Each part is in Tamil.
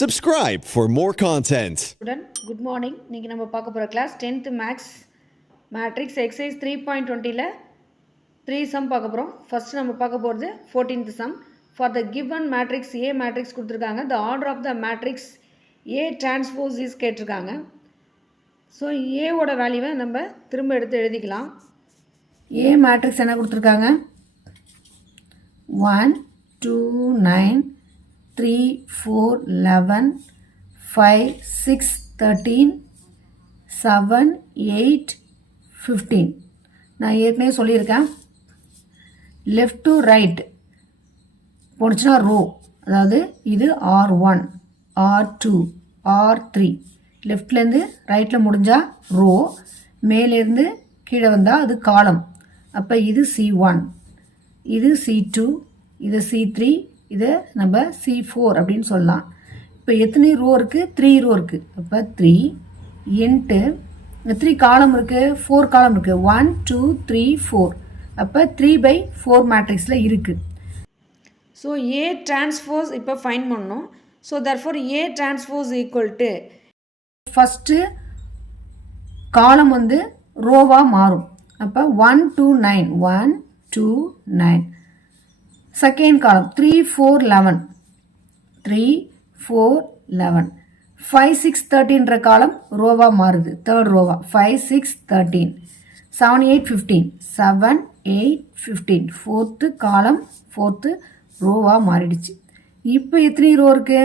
Subscribe for more content. Student, good morning. இன்னைக்கு நம்ம பார்க்க போற class 10th maths matrix exercise 3.20ல 3 சம் பார்க்க போறோம். ஃபர்ஸ்ட் நம்ம பார்க்க போறது 14th sum. For the given matrix A matrix கொடுத்திருக்காங்க. The order of the matrix A transpose is கேட்டிருக்காங்க. ஸோ A ஓட வேல்யூவை நம்ம திரும்ப எடுத்து எழுதிக்கலாம். A மேட்ரிக்ஸ் என்ன கொடுத்திருக்காங்க? 1 2 9 3 4 11 5 6 13 7 8 15 நான் ஏற்கனவே சொல்லியிருக்கேன் லெஃப்ட் டு ரைட் போனுச்சுன்னா ரோ, அதாவது இது R1 R2 R3 லெஃப்ட்லேருந்து ரைட்டில் முடிஞ்சால் ரோ, மேலேருந்து கீழே வந்தால் அது காலம். அப்போ இது C1, இது C2, இது C3, இதை நம்ம C4 அப்படின்னு சொல்லலாம். இப்போ எத்தனை ரோ இருக்குது? 3 ரோ இருக்குது. அப்போ 3 இன்ட்டு 3 காலம் இருக்குது, 4 காலம் இருக்குது. 1 2 3 4. அப்போ 3/4 மேட்ரிக்ஸில் இருக்குது. ஸோ A டிரான்ஸ்போஸ் இப்போ ஃபைண்ட் பண்ணணும். So therefore A transpose equal to first காலம் வந்து ரோவாக மாறும். அப்போ 1 2 9 1 2 9. செகண்ட் காலம் 3 4 11 3 4 11 5 6 13ன்ற காலம் ரோவா மாறுது, தேர்ட் ரோவா 5 6 13 7 8 15 7 8 15 ஃபோர்த்து காலம் ஃபோர்த்து ரோவா மாறிடுச்சு. இப்போ எத்தனை ரோ இருக்கு?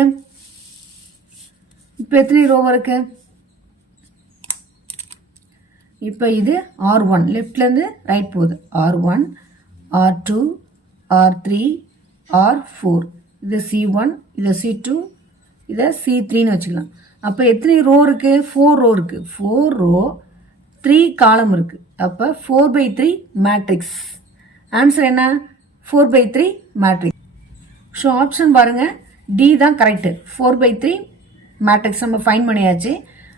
இப்போ இது R1 லெஃப்ட்லேருந்து ரைட் போகுது. R1 R2 R3 R4, இது C1, இது C2, இதை C3ன்னு வச்சுக்கலாம். அப்போ எத்தனை ரோ இருக்குது? 4 ரோ இருக்குது. 4 ரோ 3 காலம் இருக்குது. அப்போ 4/3 மேட்ரிக்ஸ். ஆன்சர் என்ன? 4/3 மேட்ரிக்ஸ். ஸோ ஆப்ஷன் பாருங்கள், டி தான் கரெக்டு. 4/3 மேட்ரிக்ஸ் நம்ம ஃபைன் பண்ணியாச்சு.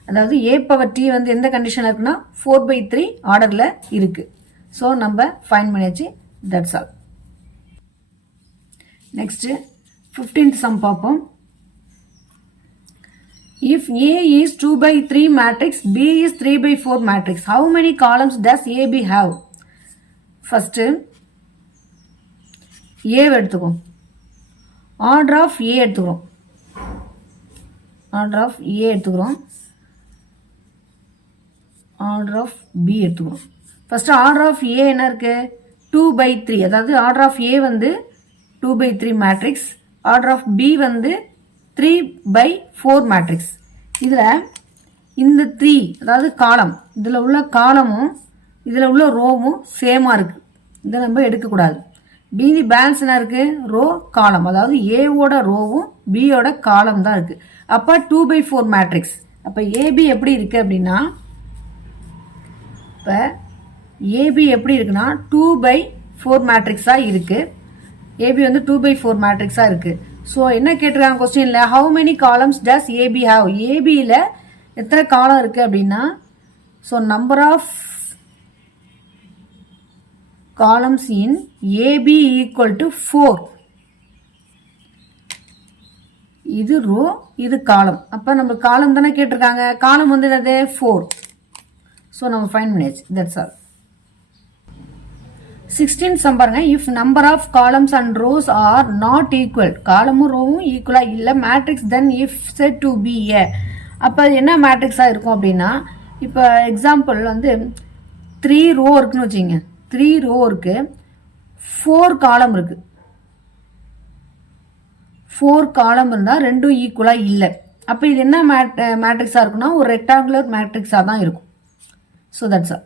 அதாவது A/T வந்து எந்த கண்டிஷனில் இருக்குன்னா 4/3 ஆர்டரில் இருக்குது. ஸோ நம்ம ஃபைன் பண்ணியாச்சு. That's all. Next 15th sum பார்ப்போம். If A is 2/3 matrix, B is 3/4 matrix, how many columns does AB have? First A எடுத்துக்கோம். Order of A எடுத்துக்கிறோம். Order of A எடுத்துக்கிறோம். Order of B எடுத்துக்கிறோம். First order of A என்ன இருக்கு? 2/3. அதாவது order of A வந்து 2/3 மேட்ரிக்ஸ், ஆர்டர் ஆஃப் பி வந்து 3/4 மேட்ரிக்ஸ். இதில் இந்த 3, அதாவது காலம், இதில் உள்ள காலமும் இதில் உள்ள ரோவும் சேமாக இருக்குது. இதை நம்ம எடுக்கக்கூடாது. மீதி பேலன்ஸ் என்ன இருக்குது? ரோ காலம், அதாவது ஏவோட ரோவும் பியோட காலம் தான் இருக்குது. அப்போ 2/4 மேட்ரிக்ஸ். அப்போ ஏபி எப்படி இருக்குது அப்படின்னா, இப்போ ஏபி எப்படி இருக்குன்னா 2/4 மேட்ரிக்ஸாக இருக்குது. ஏபி வந்து 2/4 மேட்ரிக்ஸாக இருக்குது. ஸோ என்ன கேட்டிருக்காங்க கொஸ்டினில்? How many columns does AB have? ஏபியில் எத்தனை காலம் இருக்குது அப்படின்னா, so number of columns in AB equal to 4. இது ரோ, இது காலம். அப்போ நம்ம காலம் தானே கேட்டிருக்காங்க. காலம் வந்து என்னது? 4. ஸோ நம்ம ஃபைன் பண்ணியாச்சு. That's all. 16th sum பாருங்க. if number of columns and rows are not equal, காலமும் ரோவும் ஈக்குவலா இல்லை, matrix then if said to be a, அப்போ என்ன மேட்ரிக்ஸாக இருக்கும் அப்படின்னா, இப்போ எக்ஸாம்பிள் வந்து 3 ரோ இருக்குன்னு வச்சுங்க. 3 ரோ இருக்கு, 4 காலம் இருக்கு. 4 காலம் இருந்தால் ரெண்டும் ஈக்குவலாக இல்லை. அப்போ இது என்ன மேட்ரிக்ஸாக இருக்குன்னா ஒரு ரெக்டாங்குலர் மேட்ரிக்ஸாக தான் இருக்கும். So that's all.